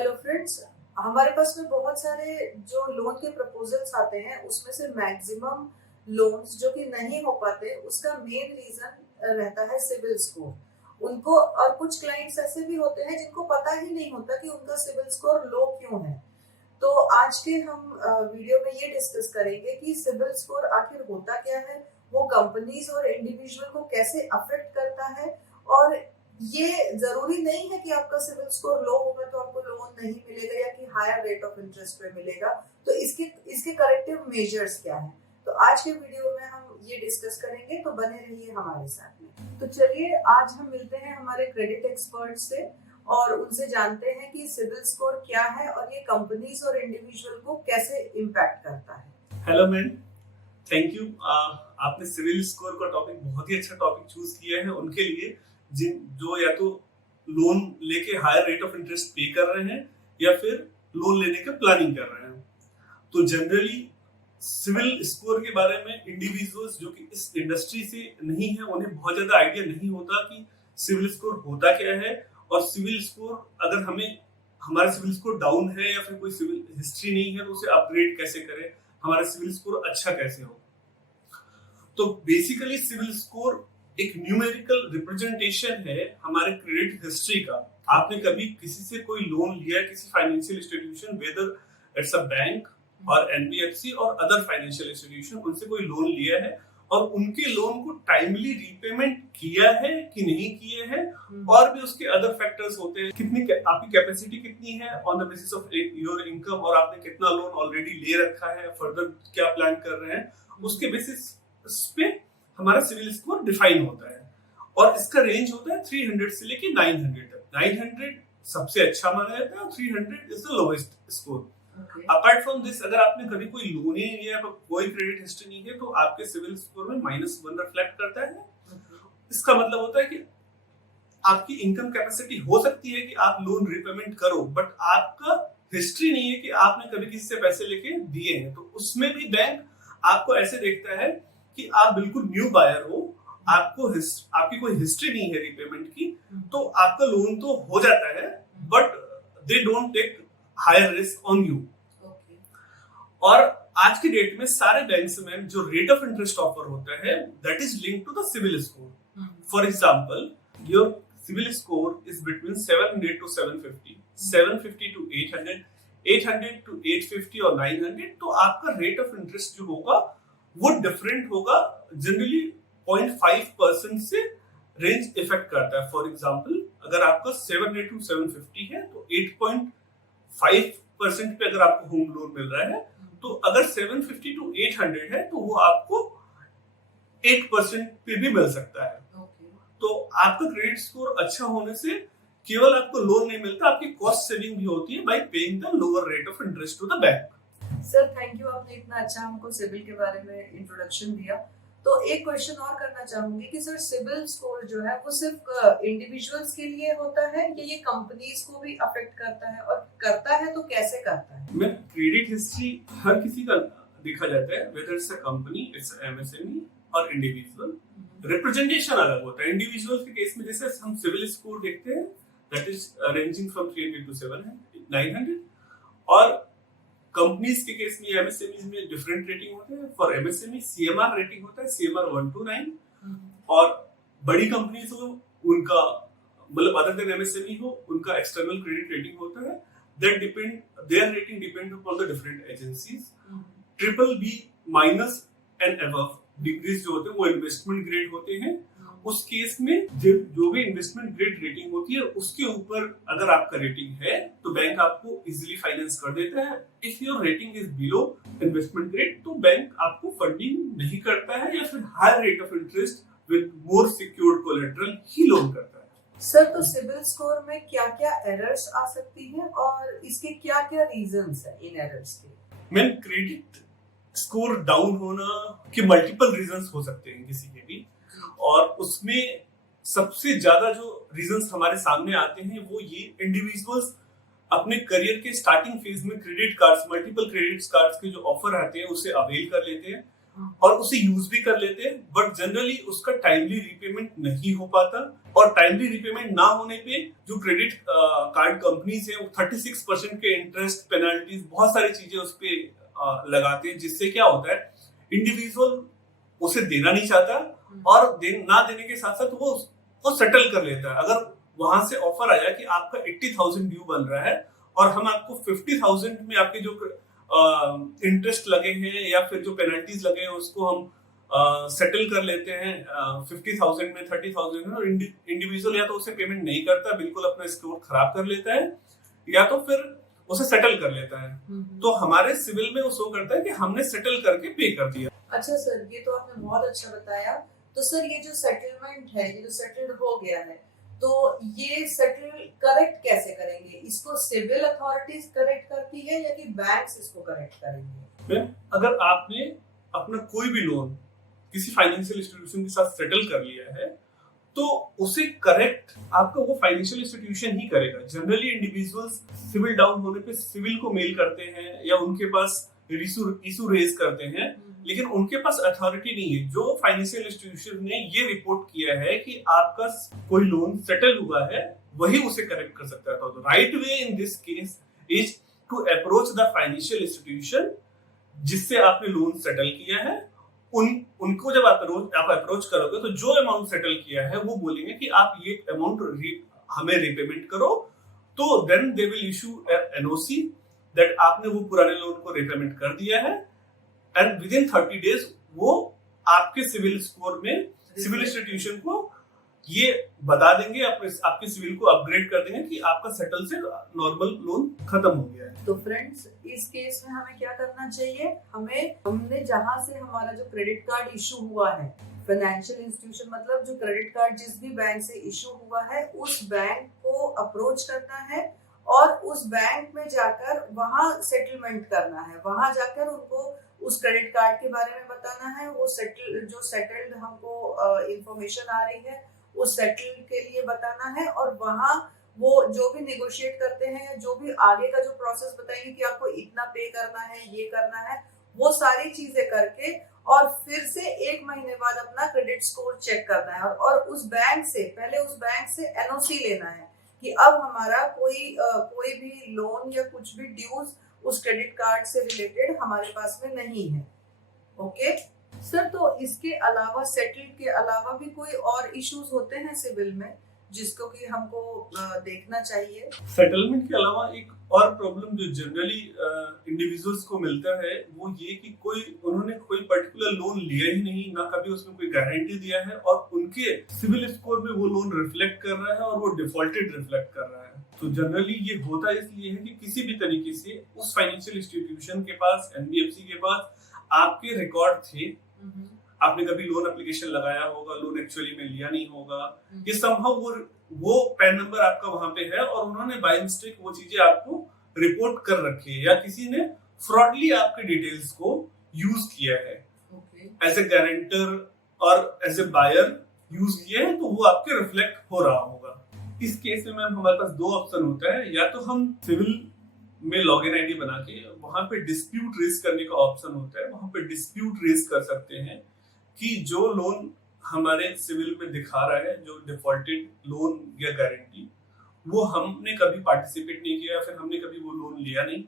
Hello friends. हमारे पास में बहुत सारे जो लोन के प्रपोजल्स आते हैं उसमें से मैक्सिमम लोन्स जो कि नहीं हो पाते उसका मेन रीजन रहता है सिविल स्कोर। उनको और कुछ क्लाइंट्स ऐसे भी होते हैं जिनको पता ही नहीं होता कि उनका सिविल स्कोर लो क्यों है। तो आज के हम वीडियो में ये डिस्कस करेंगे कि सिविल स्कोर आखिर होता क्या है, वो कंपनीज और इंडिविजुअल को कैसे अफेक्ट करता है, और ये जरूरी नहीं है कि आपका सिविल स्कोर लो होगा तो आपको लोन नहीं मिलेगा या कि हायर रेट ऑफ इंटरेस्ट पे मिलेगा। तो इसके इसके करेक्टिव मेजर्स क्या है, तो आज के वीडियो में हम ये डिस्कस करेंगे, तो बने रहिए हमारे साथ में। तो चलिए आज हम मिलते हैं हमारे क्रेडिट एक्सपर्ट से और उनसे जानते हैं कि सिविल स्कोर क्या है और ये कंपनीज और इंडिविजुअल को कैसे इम्पैक्ट करता है। Hello ma'am, thank you. आपने सिविल स्कोर का टॉपिक बहुत ही अच्छा टॉपिक चूज किया है उनके लिए जो या तो लोन लेके हायर रेट ऑफ इंटरेस्ट पे कर रहे हैं या फिर लोन लेने का प्लानिंग कर रहे हैं। तो जनरली सिविल स्कोर के बारे में इंडिविजुअल्स जो कि इस इंडस्ट्री से नहीं है उन्हें बहुत ज्यादा आइडिया नहीं होता कि सिविल स्कोर होता क्या है, और सिविल स्कोर अगर हमारा सिविल स्कोर डाउन है या फिर कोई सिविल हिस्ट्री नहीं है तो उसे अपग्रेड कैसे करें, हमारा सिविल स्कोर अच्छा कैसे हो। तो बेसिकली सिविल स्कोर एक न्यूमेरिकल रिप्रेजेंटेशन है हमारे क्रेडिट हिस्ट्री का। आपने कभी किसी से कोई लोन लिया है, किसी financial institution, whether it's a bank और एनबीएफसी और अदर फाइनेंशियल इंस्टीट्यूशन, उनसे कोई लोन लिया है और उनके लोन को टाइमली रीपेमेंट किया है कि नहीं किए हैं, और भी उसके अदर फैक्टर्स होते हैं, कितनी आपकी कैपेसिटी कितनी है on the basis of your income, और आपने कितना लोन ऑलरेडी ले रखा है, फर्दर क्या प्लान कर रहे हैं, उसके बेसिस पे हमारा सिविल स्कोर डिफाइन होता है। और इसका रेंज होता है 300 से लेके 900 तक। 900 सबसे अच्छा माना जाता है और 300 is the lowest score. Apart from this, अगर आपने कभी कोई लोन ही नहीं लिया, कोई क्रेडिट हिस्ट्री नहीं है, तो आपके सिविल स्कोर में -1 रिफ्लेक्ट करता है। इसका मतलब होता है कि आपकी इनकम कैपेसिटी हो सकती है कि आप लोन रिपेमेंट करो, बट आपका हिस्ट्री नहीं है कि आपने कभी किसी से पैसे लेके दिए हैं। तो उसमें भी बैंक आपको ऐसे देखता है कि आप बिल्कुल न्यू बायर हो, आपकी कोई हिस्ट्री नहीं है रिपेमेंट की, तो आपका लोन तो हो जाता है, but they don't take higher risk on you. और आज की डेट में सारे बैंक्स में जो रेट ऑफ इंटरेस्ट ऑफर होता है that is linked to the CIBIL score. For example, your CIBIL score is between 700 to 750, 750 to 800, 800 to 850 और 900, तो आपका रेट ऑफ इंटरेस्ट जो होगा वो डिफरेंट होगा। जनरली 0.5% से रेंज इफेक्ट करता है। फॉर एग्जांपल, अगर आपका 700 to 750 है तो 8.5% पे अगर आपको होम लोन मिल रहा है, तो अगर 750 to 800 है तो वो आपको 8% पे भी मिल सकता है। तो आपका क्रेडिट स्कोर अच्छा होने से केवल आपको लोन नहीं मिलता, आपकी कॉस्ट सेविंग भी होती है by paying the lower rate of interest to the bank. Sir thank you, आपने इतना अच्छा हमको सिविल के बारे में इंट्रोडक्शन दिया। तो एक क्वेश्चन और करना चाहूंगी कि सर सिविल स्कोर जो है वो सिर्फ इंडिविजुअल्स के लिए होता है या ये कंपनीज को भी अफेक्ट करता है, और करता है तो कैसे करता है? मैं क्रेडिट हिस्ट्री हर किसी का देखा जाता है, whether it's a company, it's MSME और इंडिविजुअल। रिप्रेजेंटेशन अलग होता है। इंडिविजुअल के केस में जैसे हम सिविल स्कोर देखते हैं that is ranging from 300 to 700, 900, और कंपनीज के केस में एमएसएमई में डिफरेंट रेटिंग होते हैं। फॉर एमएसएमई सीएमआर रेटिंग होता है, सीएमआर 1 to 9, और बड़ी कंपनीज हो उनका मतलब अदर देन एमएसएमई हो उनका एक्सटर्नल क्रेडिट रेटिंग होता है। That depend, their rating depend upon the different agencies. BBB- and above degrees जो होते हैं वो इन्वेस्टमेंट ग्रेड होते हैं। उस केस में जो भी इन्वेस्टमेंट ग्रेड रेटिंग होती है उसके ऊपर अगर आपका रेटिंग है तो बैंक आपको इजीली फाइनेंस कर देता है। If your rating is below investment grade तो बैंक आपको फंडिंग नहीं करता है या फिर higher rate of interest with more secured collateral ही लोन करता है। सर तो सिविल स्कोर में क्या क्या एरर्स आ सकती हैं और इसके क्या क्या रीजंस हैं इन एरर्स के? मैन, क्रेडिट स्कोर डाउन होना के मल्टीपल रीजंस हो सकते हैं किसी के भी, और उसमें सबसे ज्यादा जो रीजंस हमारे सामने आते हैं वो ये इंडिविजुअल्स अपने करियर के स्टार्टिंग फेज में credit cards, multiple credit cards के जो ऑफर आते हैं उसे अवेल कर लेते हैं। और उसे यूज भी कर लेते हैं, बट जनरली उसका टाइमली रिपेमेंट नहीं हो पाता। और टाइमली रिपेमेंट ना होने पे जो क्रेडिट कार्ड कंपनीज है वो 36% के इंटरेस्ट, पेनल्टीज, बहुत सारी चीजें उस पे लगाते हैं, जिससे क्या होता है इंडिविजुअल उसे देना नहीं चाहता और ना देने के साथ साथ वो सेटल कर लेता है। अगर वहां से ऑफर आया कि आपका 80,000 ड्यू बन रहा है और हम आपको 50,000 में आपके जो इंटरेस्ट लगे हैं या फिर जो पेनल्टीज लगे हैं उसको हम सेटल कर लेते हैं 50,000 में 30,000 में, और इंडिविजुअल या तो उसे पेमेंट नहीं करता, बिल्कुल अपना स्कोर खराब कर लेता है, या तो फिर उसे सेटल कर लेता है। तो हमारे सिविल में वो शो करता है कि हमने सेटल करके पे कर दिया। अच्छा सर, ये तो आपने बहुत अच्छा बताया। तो सर ये जो सेटलमेंट है, ये जो सेटल्ड हो गया है, तो ये सेटल करेक्ट कैसे करेंगे? इसको सिविल अथॉरिटीज करेक्ट करती है या कि बैंक्स इसको करेक्ट करेंगे? अगर आपने अपना कोई भी लोन किसी फाइनेंशियल इंस्टीट्यूशन के साथ सेटल कर लिया है तो उसे करेक्ट आपका वो फाइनेंशियल इंस्टीट्यूशन ही करेगा। जनरली इंडिविजुअल्स सिविल डाउन होने पे सिविल को मेल करते हैं या उनके पास इशू रेज करते हैं, लेकिन उनके पास अथॉरिटी नहीं है। जो फाइनेंशियल इंस्टीट्यूशन ने ये रिपोर्ट किया है कि आपका कोई लोन सेटल हुआ है वही उसे करेक्ट कर सकता है। तो right way in this case is to approach the financial institution जिससे आपने लोन सेटल किया है। उनको जब आप अप्रोच करोगे तो जो अमाउंट सेटल किया है वो बोलेंगे कि आप ये अमाउंट हमें रिपेमेंट करो, तो then they will issue NOC that आपने वो पुराने लोन को रिपेमेंट कर दिया है, एंड विद इन 30 डेज वो आपके सिविल स्कोर में सिविल इंस्टीट्यूशन को ये बता देंगे, आपके सिविल को अपग्रेड कर देंगे कि आपका सेटल से नॉर्मल लोन खत्म हो गया है। तो फ्रेंड्स, इस केस में हमें क्या करना चाहिए? हमने जहां से हमारा जो क्रेडिट कार्ड इशू हुआ है, फाइनेंशियल इंस्टीट्यूशन मतलब जो क्रेडिट कार्ड जिस भी बैंक से इशू हुआ है उस बैंक को अप्रोच करना है और उस बैंक में जाकर वहां सेटलमेंट करना है। वहां जाकर उनको उस क्रेडिट कार्ड के बारे में बताना है, वो सेटल्ड हमको इंफॉर्मेशन आ रही है उस सेटल के लिए बताना है, और वहां वो जो भी नेगोशिएट करते हैं या जो भी आगे का जो प्रोसेस बताएंगे कि आपको इतना पे करना है, ये करना है, वो सारी चीजें करके और फिर से 1 महीने बाद अपना क्रेडिट स्कोर चेक करना है और उस बैंक से एनओसी लेना है कि अब हमारा कोई भी लोन या कुछ भी ड्यूज उस क्रेडिट कार्ड से रिलेटेड हमारे पास में नहीं है। ओके सर, तो इसके अलावा सेटल के अलावा भी कोई और इश्यूज होते हैं सिविल में जिसको कि हमको देखना चाहिए? सेटलमेंट के अलावा एक और प्रॉब्लम जो जनरली इंडिविजुअल्स को मिलता है वो ये कि उन्होंने कोई पर्टिकुलर लोन लिया ही नहीं, ना कभी उसमें कोई गारंटी दिया है, और उनके सिविल स्कोर में वो लोन रिफ्लेक्ट कर रहा है और वो डिफॉल्टेड रिफ्लेक्ट कर रहा है। तो जनरली ये होता इसलिए है कि किसी भी तरीके से उस फाइनेंशियल इंस्टीट्यूशन के पास, एनबीएफसी के पास आपके रिकॉर्ड थे, आपने कभी लोन एप्लीकेशन लगाया होगा, लोन एक्चुअली में लिया नहीं होगा, ये समहाउ वो पैन नंबर आपका वहां पे है और उन्होंने बाय मिस्टेक वो चीजें आपको रिपोर्ट कर रखी है, या किसी ने फ्रॉडली आपके डिटेल्स को यूज किया है एज ए गारंटर और एज ए बायर यूज किया है, तो वो आपके रिफ्लेक्ट हो रहा होगा। इस केस में मैम हमारे पास 2 ऑप्शन होता है, या तो हम सिविल में लॉगिन आईडी बना के वहां पे डिस्प्यूट रेज करने का ऑप्शन होता है, वहां पे डिस्प्यूट रेज कर सकते हैं कि जो लोन हमारे सिविल में दिखा रहा है, जो डिफॉल्टेड लोन या गारंटी, वो हमने कभी पार्टिसिपेट नहीं किया, फिर हमने कभी वो लोन लिया नहीं।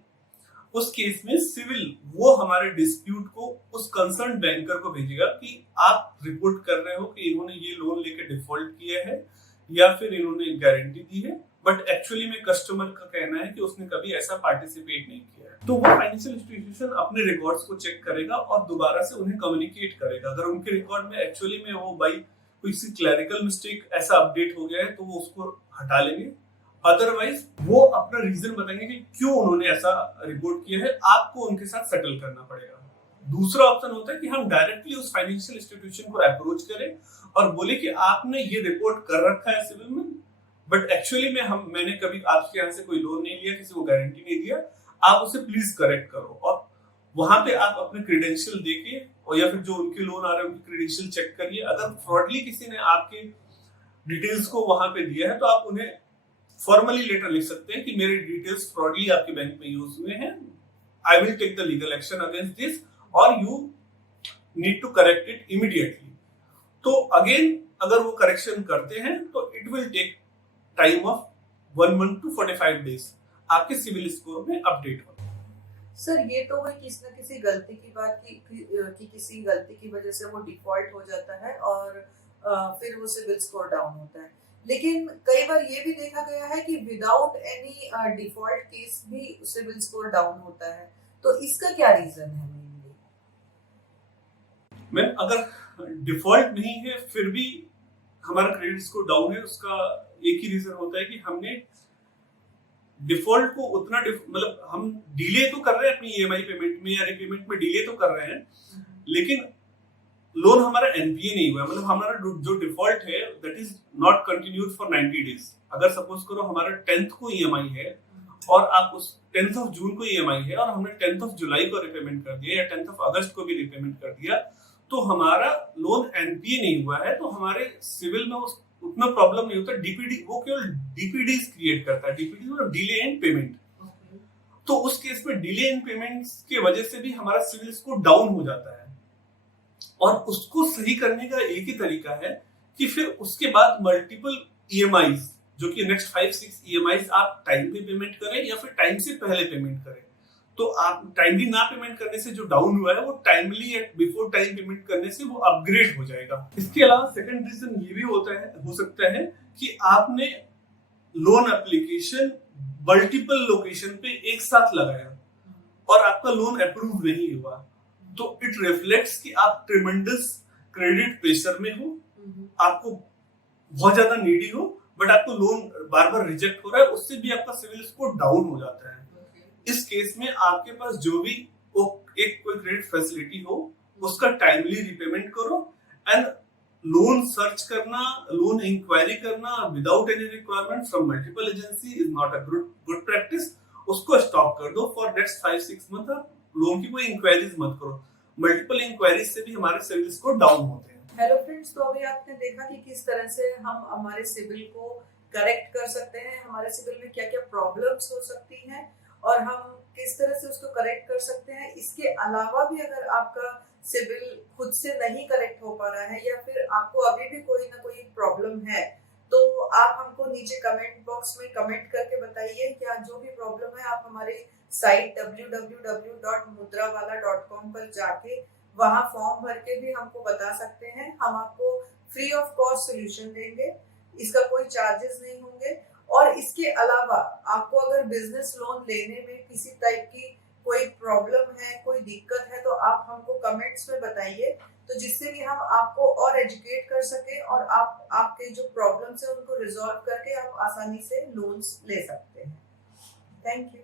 उस केस में सिविल वो हमारे डिस्प्यूट को उस कंसर्न बैंकर को भेजेगा कि आप रिपोर्ट कर रहे हो कि इन्होंने ये लोन लेके डिफॉल्ट किया है या फिर इन्होंने गारंटी दी है, बट एक्चुअली में कस्टमर का कहना है कि उसने कभी ऐसा पार्टिसिपेट नहीं किया है। तो वो फाइनेंशियल इंस्टीट्यूशन अपने रिकॉर्ड्स को चेक करेगा और दोबारा से उन्हें कम्युनिकेट करेगा। अगर उनके रिकॉर्ड में एक्चुअली में वो बाई कोई क्लैरिकल मिस्टेक ऐसा अपडेट हो गया है तो वो उसको हटा लेंगे, अदरवाइज वो अपना रीजन बताएंगे कि क्यों उन्होंने ऐसा रिपोर्ट किया है, आपको उनके साथ सेटल करना पड़ेगा। दूसरा ऑप्शन होता है कि हम डायरेक्टली उस फाइनेंशियल इंस्टीट्यूशन को अप्रोच करें और बोले कि आपने ये रिपोर्ट कर रखा है सिविल में, बट एक्चुअली में मैंने कभी आपके यहाँ से कोई लोन नहीं लिया, किसी को गारंटी नहीं दिया, आप उसे प्लीज करेक्ट करो। और वहां पे आप अपने क्रेडेंशियल देके और या फिर जो उनके लोन आ रहे हैं उनके क्रेडेंशियल चेक करिए। अगर फ्रॉडली किसी ने आपके डिटेल्स को वहां पे दिया है तो आप उन्हें फॉर्मली लेटर लिख सकते हैं कि मेरे डिटेल्स फ्रॉडली आपके बैंक में यूज हुए हैं, I will take the legal action against this, और you need to correct it immediately. तो अगेन अगर वो करेक्शन करते हैं तो it will take time of 1 month to 45 days आपके सिविल स्कोर में अपडेट हो। सर ये तो हुई किसी न किसी गलती की बात कि किसी गलती की वजह से वो डिफॉल्ट हो जाता है और फिर वो सिविल स्कोर डाउन होता है। लेकिन कई बार ये भी देखा गया है कि विदाउट एनी डिफॉल्ट केस भी सिविल स्कोर डाउन होता है, तो इसका क्या रीजन है मेनली? मैम अगर डिफॉल्ट नहीं है फिर भी हमारा क्रेडिट स्कोर डाउन है, उसका एक ही रीजन होता है कि हमने डिफॉल्ट को उतना मतलब हम डिले तो कर रहे हैं अपनी ईएमआई पेमेंट में या रीपेमेंट में डिले तो कर रहे हैं, लेकिन लोन हमारा एनपीए नहीं हुआ। मतलब हमारा जो डिफॉल्ट है that is not continued for 90 days. अगर सपोज करो हमारा 10th को ईएमआई है और आप उस 10th ऑफ जून को ईएमआई है और हमने 10th ऑफ जुलाई को रिपेमेंट कर दिया या 10th ऑफ अगस्त को भी रिपेमेंट कर दिया, तो हमारा लोन एनपीए नहीं हुआ है, तो हमारे सिविल में उतना प्रॉब्लम नहीं होता। डीपीडी वो केवल डीपीडीज क्रिएट करता है, डीपीडी मतलब डिले इन पेमेंट। तो उस केस में डिले इन पेमेंट्स की वजह से भी हमारा सिविल स्कोर डाउन हो जाता है। और उसको सही करने का एक ही तरीका है कि फिर उसके बाद मल्टीपल ईएमआईज जो कि नेक्स्ट 5-6 ईएमआईज आप टाइम पे पेमेंट करें या फिर टाइम से पहले पेमेंट करें। तो आप टाइमली ना पेमेंट करने से जो डाउन हुआ है वो timely at before time payment करने से वो अपग्रेड हो जाएगा। इसके अलावा सेकंड रीजन ये भी हो सकता है कि आपने लोन एप्लीकेशन मल्टीपल लोकेशन पे एक साथ लगाया और आपका लोन अप्रूव नहीं हुआ, तो इट रिफ्लेक्ट्स कि आप ट्रिमेंडस क्रेडिट प्रेशर में हो, आपको बहुत ज्यादा नीडी हो, बट आपको लोन बार बार रिजेक्ट हो रहा है, उससे भी आपका सिविल स्कोर डाउन हो जाता है। इस केस में आपके पास जो भी एक कोई क्रेडिट फैसिलिटी हो उसका टाइमली रिपेमेंट करो एंड लोन सर्च करना, लोन इंक्वायरी करना without any requirement from multiple agency is not a good practice. उसको स्टॉप कर दो फॉर नेक्स्ट 5-6 मंथ। आप लोन की कोई इंक्वायरीज मत करो, मल्टीपल इंक्वायरीज से भी हमारे सिविल स्कोर डाउन होते हैं। हेलो फ्रेंड्स, तो अभी आपने देखा कि किस तरह से हम हमारे सिविल को करेक्ट कर सकते हैं, हमारे सिविल में क्या क्या प्रॉब्लम्स हो सकती हैं और हम किस तरह से उसको करेक्ट कर सकते हैं। इसके अलावा भी अगर आपका सिविल खुद से नहीं करेक्ट हो पा रहा है या फिर आपको अभी भी कोई ना कोई प्रॉब्लम है, तो आप हमको नीचे कमेंट बॉक्स में कमेंट करके बताइए। क्या जो भी प्रॉब्लम है आप हमारे साइट www.mudrawala.com पर जाके वहाँ फॉर्म भर के भी हमको बता सकते हैं। हम आपको फ्री ऑफ कॉस्ट सोल्यूशन देंगे, इसका कोई चार्जेस नहीं होंगे। और इसके अलावा आपको अगर बिजनेस लोन लेने में किसी टाइप की कोई प्रॉब्लम है, कोई दिक्कत है, तो आप हमको कमेंट्स में बताइए, तो जिससे कि हम आपको और एजुकेट कर सके और आप आपके जो प्रॉब्लम्स है उनको रिजॉल्व करके आप आसानी से लोन्स ले सकते हैं। Thank you.